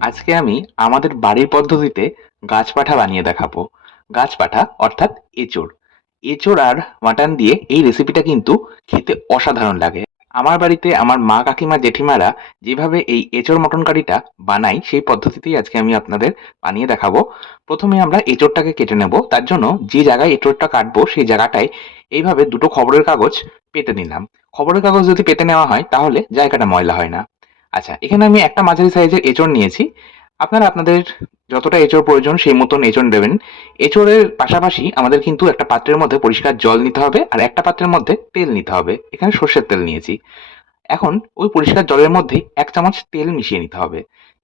আজকে আমি আমাদের বাড়ির পদ্ধতিতে গাছ পাঠা বানিয়ে দেখাবো। গাছ পাঠা অর্থাৎ এঁচোড়। এঁচোড় আর মাটন দিয়ে এই রেসিপিটা কিন্তু খেতে অসাধারণ লাগে। আমার বাড়িতে আমার মা কাকিমা জেঠিমারা যেভাবে এই এঁচোড় মটন কারিটা বানাই সেই পদ্ধতিতেই আজকে আমি আপনাদের বানিয়ে দেখাবো। প্রথমে আমরা এঁচোড়টাকে কেটে নেব। তার জন্য যে জায়গায় এঁচোড়টা কাটবো, সেই জায়গাটায় এইভাবে দুটো খবরের কাগজ পেতে নিলাম। খবরের কাগজ যদি পেতে নেওয়া হয়, তাহলে জায়গাটা ময়লা হয় না। আচ্ছা এখানে আমি একটা মাঝারি সাইজের এঁচড় নিয়েছি। আপনারা আপনাদের যতটা এঁচড় প্রয়োজন সেই মতন এঁচড় দেবেন এঁচড়ের পাশাপাশি আমাদের কিন্তু একটা পাত্রের মধ্যে পরিষ্কার জল নিতে হবে আর একটা পাত্রের মধ্যে তেল নিতে হবে। এখানে সর্ষের তেল নিয়েছি। এখন ওই পরিষ্কার জলের মধ্যে এক চামচ তেল মিশিয়ে নিতে হবে।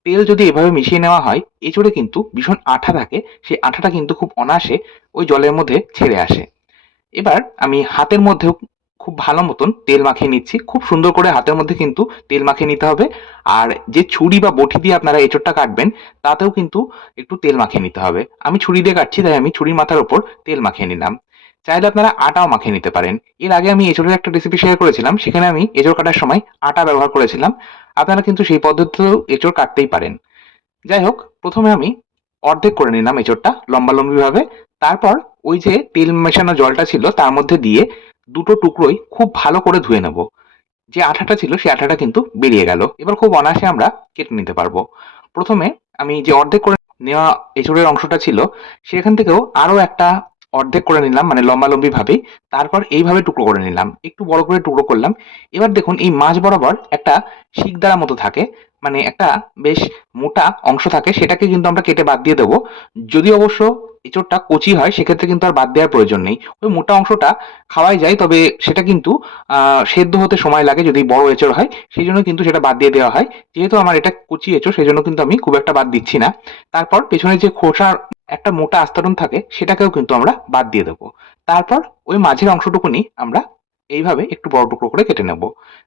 তেল যদি এভাবে মিশিয়ে নেওয়া হয়, এঁচড়ে কিন্তু ভীষণ আঠা থাকে। সেই আঠাটা কিন্তু খুব অনায়াসে ওই জলের মধ্যে ছেড়ে আসে। এবার আমি হাতের মধ্যেও খুব ভালো মতন তেল মাখিয়ে নিচ্ছি। খুব সুন্দর করে হাতের মধ্যে কিন্তু তেল মাখিয়ে নিতে হবে। আর যে ছুরি বা বটি দিয়ে আপনারা এঁচড়টা কাটবেন, তাতেও কিন্তু একটু তেল মাখিয়ে নিতে হবে। আমি ছুরি দিয়ে কাটছি, তাই আমি ছুরির মাথার ওপর তেল মাখিয়ে নিলাম। চাইলে আপনারা আটাও মাখিয়ে নিতে পারেন। এর আগে আমি এঁচড়ের একটা রেসিপি শেয়ার করেছিলাম, সেখানে আমি এঁচড় কাটার সময় আটা ব্যবহার করেছিলাম। আপনারা কিন্তু সেই পদ্ধতিতেও এঁচড় কাটতেই পারেন। যাই হোক, প্রথমে আমি অর্ধেক করে নিলাম এঁচড়টা লম্বালম্বিভাবে। তারপর ওই যে তেল মেশানো জলটা ছিল, তার মধ্যে দিয়ে দুটো টুকরোই খুব ভালো করে ধুয়ে নেব। যে আঠাটা ছিল, সেই আঠাটা কিন্তু বেরিয়ে গেল। এবার খুব অনায়াসে আমরা কেটে নিতে পারব। প্রথমে আমি যে অর্ধেক করে নেওয়া এঁচড়ের অংশটা ছিল, সেখান থেকেও আরও একটা অর্ধেক করে নিলাম মানে লম্বালম্বি ভাবে তারপর এইভাবে টুকরো করে নিলাম। একটু বড় করে টুকরো করলাম। এবার দেখুন, এই মাছ বরাবর একটা শিকদারা মতো থাকে মানে একটা বেশ মোটা অংশ থাকে। সেটাকে কিন্তু আমরা কেটে বাদ দিয়ে দেবো। যদি অবশ্য এঁচোড়টা কচি হয়, সেক্ষেত্রে কিন্তু আর বাদ দেওয়ার প্রয়োজন নেই। ওই মোটা অংশটা খাওয়াই যায়, তবে সেটা কিন্তু সেদ্ধ হতে সময় লাগে যদি বড় এঁচোড় হয়, সেই জন্য কিন্তু সেটা বাদ দিয়ে দেওয়া হয়। যেহেতু আমার এটা কচি এঁচড়, সেই জন্য কিন্তু আমি খুব একটা বাদ দিচ্ছি না। তারপর পেছনে যে খোসার একটা মোটা আস্তরণ থাকে, সেটাকেও কিন্তু আমরা বাদ দিয়ে দেবো। তারপর ওই মাঝের অংশটুকুনি আমরা এইভাবে একটু বড় টুকরো করে কেটে নেব।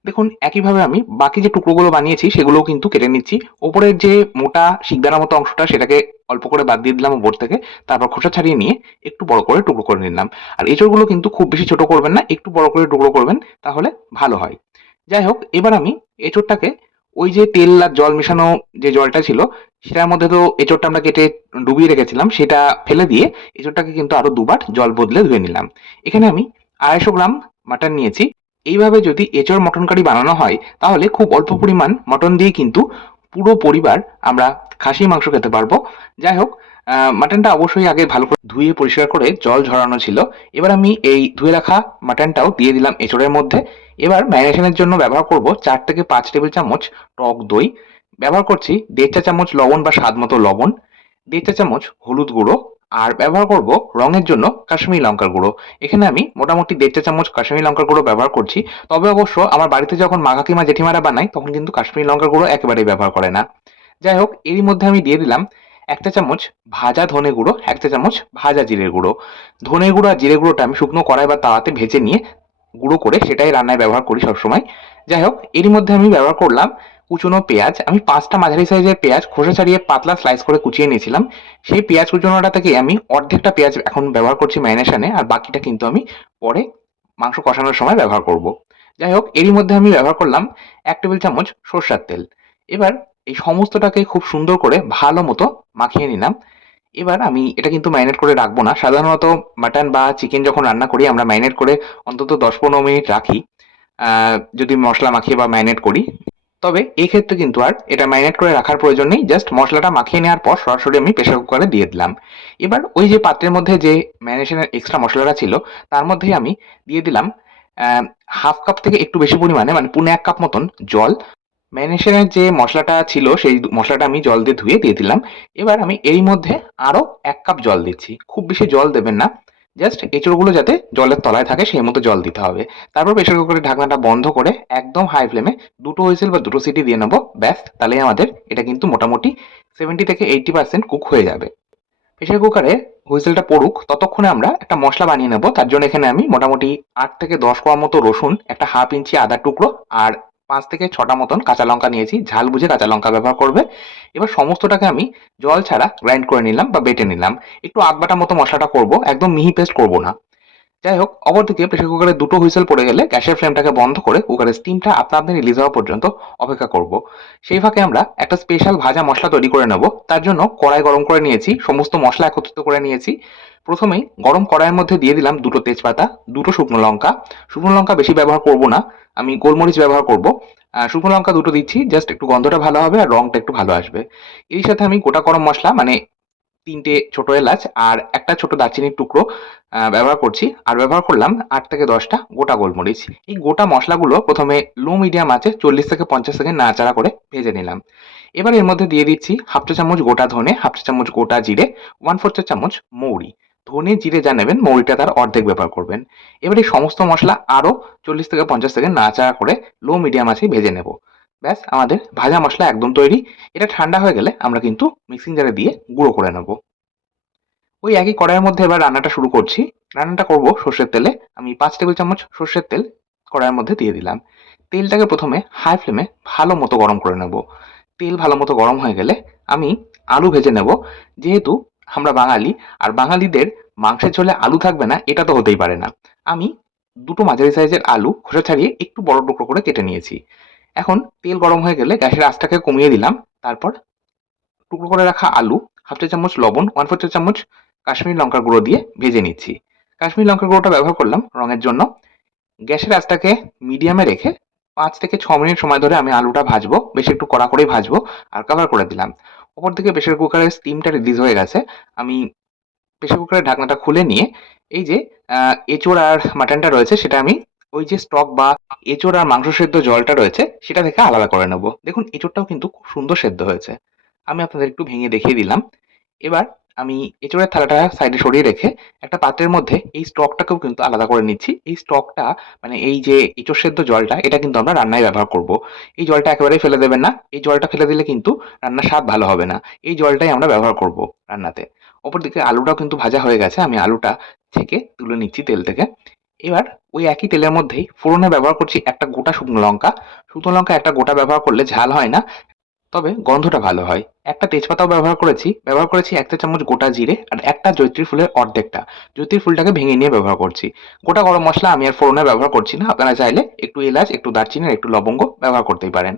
দেখুন, একইভাবে আমি বাকি যে টুকরোগুলো বানিয়েছি, সেগুলোও কিন্তু কেটে নিচ্ছি। ওপরের যে মোটা শিকদানা মতো অংশটা, সেটাকে অল্প করে বাদ দিয়ে দিলাম ওপর থেকে। তারপর খোসা ছাড়িয়ে নিয়ে একটু বড় করে টুকরো করে নিলাম। আর এঁচড়গুলো কিন্তু খুব বেশি ছোট করবেন না, একটু বড় করে টুকরো করবেন, তাহলে ভালো হয়। যাই হোক, এবার আমি এঁচড়টাকে ওই যে তেল আর জল মেশানো যে জলটা ছিল, সেটার মধ্যে তো এঁচড়টা আমরা কেটে ডুবিয়ে রেখেছিলাম, সেটা ফেলে দিয়ে এঁচড়টাকে কিন্তু আরও দুবার জল বদলে ধুয়ে নিলাম। এখানে আমি আড়াইশো গ্রাম মাটন নিয়েছি। এইভাবে যদি এঁচড় মটন কারি বানানো হয়, তাহলে খুব অল্প পরিমাণ মটন দিয়ে কিন্তু পুরো পরিবার আমরা খাসি মাংস খেতে পারব। যাই হোক মাটনটা অবশ্যই আগে ভালো করে ধুয়ে পরিষ্কার করে জল ঝরানো ছিল। এবার আমি এই ধুয়ে রাখা মাটনটাও দিয়ে দিলাম এঁচড়ের মধ্যে। এবার ম্যারিনেশনের জন্য ব্যবহার করব চার থেকে পাঁচ টেবিল চামচ টক দই। ব্যবহার করছি দেড় চা চামচ লবণ বা স্বাদ মতো লবণ, দেড় চা চামচ হলুদ গুঁড়ো আর ব্যবহার করব রঙের জন্য কাশ্মীরি লঙ্কার গুঁড়ো। এখানে আমি মোটামুটি দেড় চা চামচ কাশ্মীরি লঙ্কার গুঁড়ো ব্যবহার করছি। তবে অবশ্য আমার বাড়িতে যখন মা কাকিমা, জেঠিমারা বানাই তখন কিন্তু কাশ্মীরি লঙ্কার গুঁড়ো একেবারেই ব্যবহার করে না। যাই হোক, এরই মধ্যে আমি দিয়ে দিলাম একটা চামচ ভাজা ধনে গুঁড়ো, এক চা চামচ ভাজা জিরে গুঁড়ো। ধনে গুঁড়ো আর জিরে গুঁড়োটা আমি শুকনো কড়াই বা তাওয়াতে ভেজে নিয়ে গুঁড়ো করে সেটাই রান্নায় ব্যবহার করি সবসময়। যাই হোক, এরই মধ্যে আমি ব্যবহার করলাম কুচনো পেঁয়াজ, আমি পাঁচটা মাঝারি সাইজের পেঁয়াজ খোসা ছাড়িয়ে পাতলা স্লাইস করে কুচিয়ে নিয়েছিলাম। সেই পেঁয়াজ কুচনোটা থেকে আমি অর্ধেকটা পেঁয়াজ এখন ব্যবহার করছি ম্যারিনেশনে আর বাকিটা কিন্তু আমি পরে মাংস কষানোর সময় ব্যবহার করব। যাই হোক, এরই মধ্যে আমি ব্যবহার করলাম এক টেবিল চামচ সর্ষার তেল। এবার এই সমস্তটাকে খুব সুন্দর করে ভালো মতো মাখিয়ে নিলাম। এবার আমি এটা কিন্তু ম্যারিনেট করে রাখব না। সাধারণত মাটন বা চিকেন যখন রান্না করি, আমরা ম্যারিনেট করে অন্তত দশ পনেরো মিনিট রাখি। যদি মশলা মাখিয়ে বা ম্যারিনেট করি। তবে এই ক্ষেত্রে কিন্তু আর এটা ম্যারিনেট করে রাখার প্রয়োজন নেই জাস্ট মশলাটা মাখিয়ে নেওয়ার পর সরাসরি আমি প্রেসার কুকারে দিয়ে দিলাম। এবার ওই যে পাত্রের মধ্যে যে ম্যারিনেশনের এক্সট্রা মশলাটা ছিল, তার মধ্যেই আমি দিয়ে দিলাম হাফ কাপ থেকে একটু বেশি পরিমাণে মানে পুনে এক কাপ মতন জল। ম্যারিনেশনের যে মশলাটা ছিল, সেই মশলাটা আমি জল দিয়ে ধুয়ে দিয়ে দিলাম। এবার আমি এর মধ্যে আরও এক কাপ জল দিচ্ছি। খুব বেশি জল দেবেন না। জাস্ট এঁচড়গুলো যাতে জলের তলায় থাকে, সেই মতো জল দিতে হবে। তারপর প্রেসার কুকারের ঢাকনাটা বন্ধ করে একদম হাই ফ্লেমে দুটো হুইসেল বা দুটো সিটি দিয়ে নেব, ব্যাস, তাহলেই আমাদের এটা কিন্তু মোটামুটি সেভেন্টি থেকে এইটটি পার্সেন্ট কুক হয়ে যাবে। প্রেসার কুকারে হুইসেলটা পড়ুক, ততক্ষণে আমরা একটা মশলা বানিয়ে নেব। তার জন্য এখানে আমি মোটামুটি আট থেকে দশ কোয়া মতো রসুন, একটা হাফ ইঞ্চি আদার টুকরো আর পাঁচ থেকে ছটা মতন কাঁচা লঙ্কা নিয়েছি। ঝাল বুঝে কাঁচা লঙ্কা ব্যবহার করবে। এবার সমস্তটাকে আমি জল ছাড়া গ্রাইন্ড করে নিলাম বা বেটে নিলাম। একটু আধ বাটা মতো মশলাটা করব, একদম মিহি পেস্ট করব না। যাই হোক, অপরদিকে প্রেসার কুকারে দুটো হুইসেল পড়ে গেলে গ্যাসের ফ্লেমটাকে বন্ধ করে কুকারের স্টিমটা আপনা আপনি রিলিজ হওয়া পর্যন্ত অপেক্ষা করব। সেই ফাঁকে আমরা একটা স্পেশাল ভাজা মশলা তৈরি করে নেব। তার জন্য কড়াই গরম করে নিয়েছি, সমস্ত মশলা একত্রিত করে নিয়েছি। প্রথমেই গরম কড়াইয়ের মধ্যে দিয়ে দিলাম দুটো তেজপাতা, দুটো শুকনো লঙ্কা। শুকনো লঙ্কা বেশি ব্যবহার করব না, আমি গোলমরিচ ব্যবহার করব। শুকনো লঙ্কা দুটো দিচ্ছি জাস্ট একটু গন্ধটা ভালো হবে আর রংটা একটু ভালো আসবে। এর সাথে আমি গোটা গরম মশলা মানে তিনটে ছোট এলাচ আর একটা ছোট দারচিনির টুকরো ব্যবহার করছি। আর ব্যবহার করলাম আট থেকে দশটা গোটা গোলমরিচ। এই গোটা মশলাগুলো প্রথমে লো মিডিয়াম আছে চল্লিশ থেকে পঞ্চাশ সেকেন্ড নাড়াচাড়া করে ভেজে নিলাম। এবার এর মধ্যে দিয়ে দিচ্ছি হাফ চা চামচ গোটা ধনে, হাফ চা চামচ গোটা জিরে ওয়ান ফোর চামচ মৌরি। ধনে জিরে যা নেবেন, মৌরিটা তার অর্ধেক ব্যবহার করবেন। এবার এই সমস্ত মশলা আরও চল্লিশ থেকে পঞ্চাশ সেকেন্ড নাড়াচাড়া করে লো মিডিয়াম আছে ভেজে নেব। ব্যাস, আমাদের ভাজা মশলা একদম তৈরি। এটা ঠান্ডা হয়ে গেলে আমরা কিন্তু মিক্সিং জারে দিয়ে গুঁড়ো করে নেব। ওই একই কড়াইয়ের মধ্যে এবার রান্নাটা শুরু করছি। রান্নাটা করব সর্ষের তেলে। আমি পাঁচ টেবিল চামচ সর্ষের তেল কড়াইয়ের মধ্যে দিয়ে দিলাম। তেলটাকে প্রথমে হাই ফ্লেমে ভালো মতো গরম করে নেব। তেল ভালো মতো গরম হয়ে গেলে আমি আলু ভেজে নেব। যেহেতু আমরা বাঙালি, আর বাঙালিদের মাংসের ঝোলে আলু থাকবে না, এটা তো হতেই পারে না। আমি দুটো মাঝারি সাইজের আলু খোসা ছাড়িয়ে একটু বড় টুকরো করে কেটে নিয়েছি। এখন তেল গরম হয়ে গেলে গ্যাসের আঁচটাকে কমিয়ে দিলাম। তারপর টুকরো করে রাখা আলু, হাফ চা চামচ লবণ ওয়ান ফোর চা চামচ কাশ্মীরি লঙ্কার গুঁড়ো দিয়ে ভেজে নিচ্ছি। কাশ্মীরি লঙ্কার গুঁড়োটা ব্যবহার করলাম রঙের জন্য। গ্যাসের আঁচটাকে মিডিয়ামে রেখে পাঁচ থেকে ছ মিনিট সময় ধরে আমি আলুটা ভাজবো, বেশ একটু কড়া করেই ভাজবো, আর কভার করে দিলাম। ওপর থেকে প্রেশার কুকারের স্টিমটা রিলিজ হয়ে গেছে। আমি প্রেশার কুকারের ঢাকনাটা খুলে নিয়ে এই যে এঁচোড় আর মাটনটা রয়েছে, সেটা আমি ওই যে স্টক বা এঁচোড় আর মাংস সেদ্ধ জলটা রয়েছে, সেটা থেকে আলাদা করে নেব। দেখুন, এঁচোড়টাও কিন্তু খুব সুন্দর সেদ্ধ হয়েছে। আমি আপনাদের একটু ভেঙে দেখিয়ে দিলাম। এবার আমি এঁচোড়ের থালাটা সাইডে সরিয়ে রেখে একটা পাত্রের মধ্যে এই স্টকটাকেও কিন্তু আলাদা করে নিচ্ছি। এই স্টকটা মানে এই যে এঁচোড় সেদ্ধ জলটা, এটা কিন্তু আমরা রান্নায় ব্যবহার করব। এই জলটা একেবারেই ফেলে দেবেন না। এই জলটা ফেলে দিলে কিন্তু রান্নার স্বাদ ভালো হবে না। এই জলটাই আমরা ব্যবহার করব রান্নাতে। অপরদিকে আলুটাও কিন্তু ভাজা হয়ে গেছে। আমি আলুটা থেকে তুলে নিচ্ছি তেল থেকে। এবার ওই একই তেলের মধ্যেই ফোড়নে ব্যবহার করছি একটা গোটা শুকনো লঙ্কা। শুকনো লঙ্কা একটা গোটা ব্যবহার করলে ঝাল হয় না। তবে গন্ধটা ভালো হয়। একটা তেজপাতাও ব্যবহার করেছি। ব্যবহার করেছি একটা চামচ গোটা জিরে আর একটা জৈত্রী ফুলের অর্ধেকটা। জৈত্রী ফুলটাকে ভেঙে নিয়ে ব্যবহার করছি। গোটা গরম মশলা আমি আর ফোড়নে ব্যবহার করছি না। আপনারা চাইলে একটু এলাচ, একটু দারচিনি একটু লবঙ্গ ব্যবহার করতেই পারেন।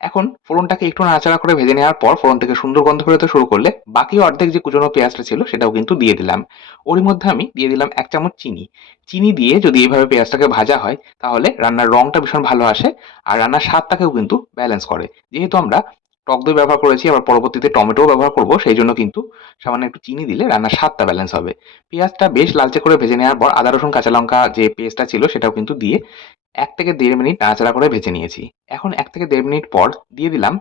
এখন ফোড়নটাকে একটু নাড়াচাড়া করে ভেজে নেওয়ার পর ফোড়ন থেকে সুন্দর গন্ধ বেরোতে শুরু করলে বাকি অর্ধেক যে কুচনো পেঁয়াজটা ছিল সেটাও কিন্তু দিয়ে দিলাম। ওরই মধ্যে আমি দিয়ে দিলাম এক চামচ চিনি। চিনি দিয়ে যদি এইভাবে পেঁয়াজটাকে ভাজা হয় তাহলে রান্নার রংটা ভীষণ ভালো আসে আর রান্নার স্বাদটাকেও কিন্তু ব্যালেন্স করে। যেহেতু আমরা টক দই ব্যবহার করেছি, আবার পরবর্তীতে টমেটোও ব্যবহার করব, সেই জন্য কিন্তু সামান্য একটু চিনি দিলে রান্নার স্বাদটা ব্যালেন্স হবে। পেঁয়াজটা বেশ লালচে করে ভেজে নেওয়ার পর আদা, রসুন, কাঁচা লঙ্কা যে পেস্টটা ছিল সেটাও কিন্তু দিয়ে এক থেকে দেড় মিনিট নাড়াচাড়া করে ভেজে নিয়েছি। এখন এক থেকে দেড় মিনিট পর দিয়ে দিলাম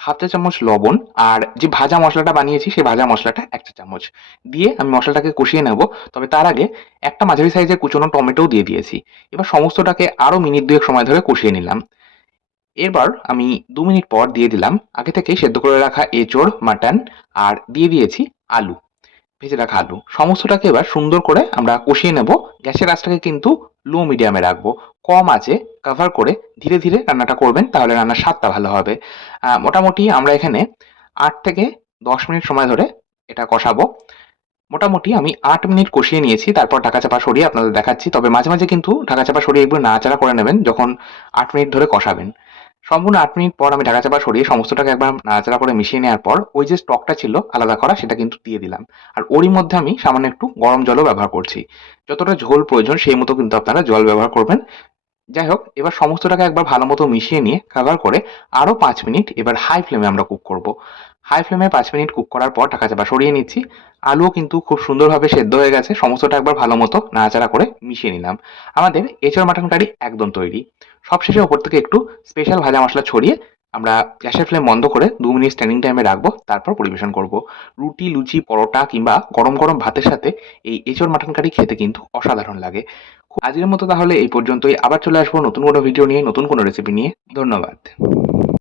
হাফ চা চামচ লবণ আর যে ভাজা মশলাটা বানিয়েছি সেই ভাজা মশলাটা এক চা চামচ। দিয়ে আমি মশলাটাকে কষিয়ে নেব, তবে তার আগে একটা মাঝারি সাইজের কুচনো টমেটোও দিয়ে দিয়েছি। এবার সমস্তটাকে আরও মিনিট দুয়েক সময় ধরে কষিয়ে নিলাম। এরপর আমি দু মিনিট পর দিয়ে দিলাম। আগে থেকেই সেদ্ধ করে রাখা এঁচোড়, মাটন আর দিয়ে দিয়েছি আলু। ভেজে রাখা আলু। সমস্তটাকে এবার সুন্দর করে আমরা কষিয়ে নেব। গ্যাসের আঁচটাকে কিন্তু লো মিডিয়ামে রাখব। কম আছে কাভার করে ধীরে ধীরে রান্নাটা করবেন, তাহলে রান্নার স্বাদটা ভালো হবে। মোটামুটি আমরা এখানে আট থেকে দশ মিনিট সময় ধরে এটা কষাবো। মোটামুটি আমি আট মিনিট কষিয়ে নিয়েছি, তারপর ঢাকা চাপা সরিয়ে আপনাদের দেখাচ্ছি। তবে মাঝে মাঝে কিন্তু ঢাকা চাপা সরিয়ে একটু নাড়াচাড়া করে নেবেন যখন আট মিনিট ধরে কষাবেন। সম্পূর্ণ আট মিনিট পর আমি ঢাকা চাপা সরিয়ে সমস্তটাকে একবার নাড়াচাড়া করে মিশিয়ে নেওয়ার পর ওই যে স্টকটা ছিল আলাদা করা, সেটা কিন্তু দিয়ে দিলাম। আর ওরই মধ্যে আমি সামান্য একটু গরম জলও ব্যবহার করছি। যতটা ঝোল প্রয়োজন সেই মতো কিন্তু আপনারা জল ব্যবহার করবেন। যাই হোক, এবার সমস্তটাকে একবার ভালো মতো মিশিয়ে নিয়ে কভার করে আরও পাঁচ মিনিট এবার হাই ফ্লেমে আমরা কুক করব। হাই ফ্লেমে পাঁচ মিনিট কুক করার পর ঢাকা চাপা সরিয়ে নিচ্ছি। আলুও কিন্তু খুব সুন্দরভাবে সেদ্ধ হয়ে গেছে, সমস্তটা একবার ভালো মতো নাড়াচাড়া করে মিশিয়ে নিলাম। আমাদের এঁচড় মাটন কারি একদম তৈরি। সবশেষে ওপর থেকে একটু স্পেশাল ভাজা মশলা ছড়িয়ে আমরা গ্যাসের ফ্লেম বন্ধ করে দু মিনিট স্ট্যান্ডিং টাইমে রাখব, তারপর পরিবেশন করব। রুটি, লুচি, পরোটা কিংবা গরম গরম ভাতের সাথে এই এঁচড় মাটন কারি খেতে কিন্তু অসাধারণ লাগে। আজকের মতো তাহলে এই পর্যন্তই। আবার চলে আসব নতুন কোনো ভিডিও নিয়ে, নতুন কোনো রেসিপি নিয়ে। ধন্যবাদ।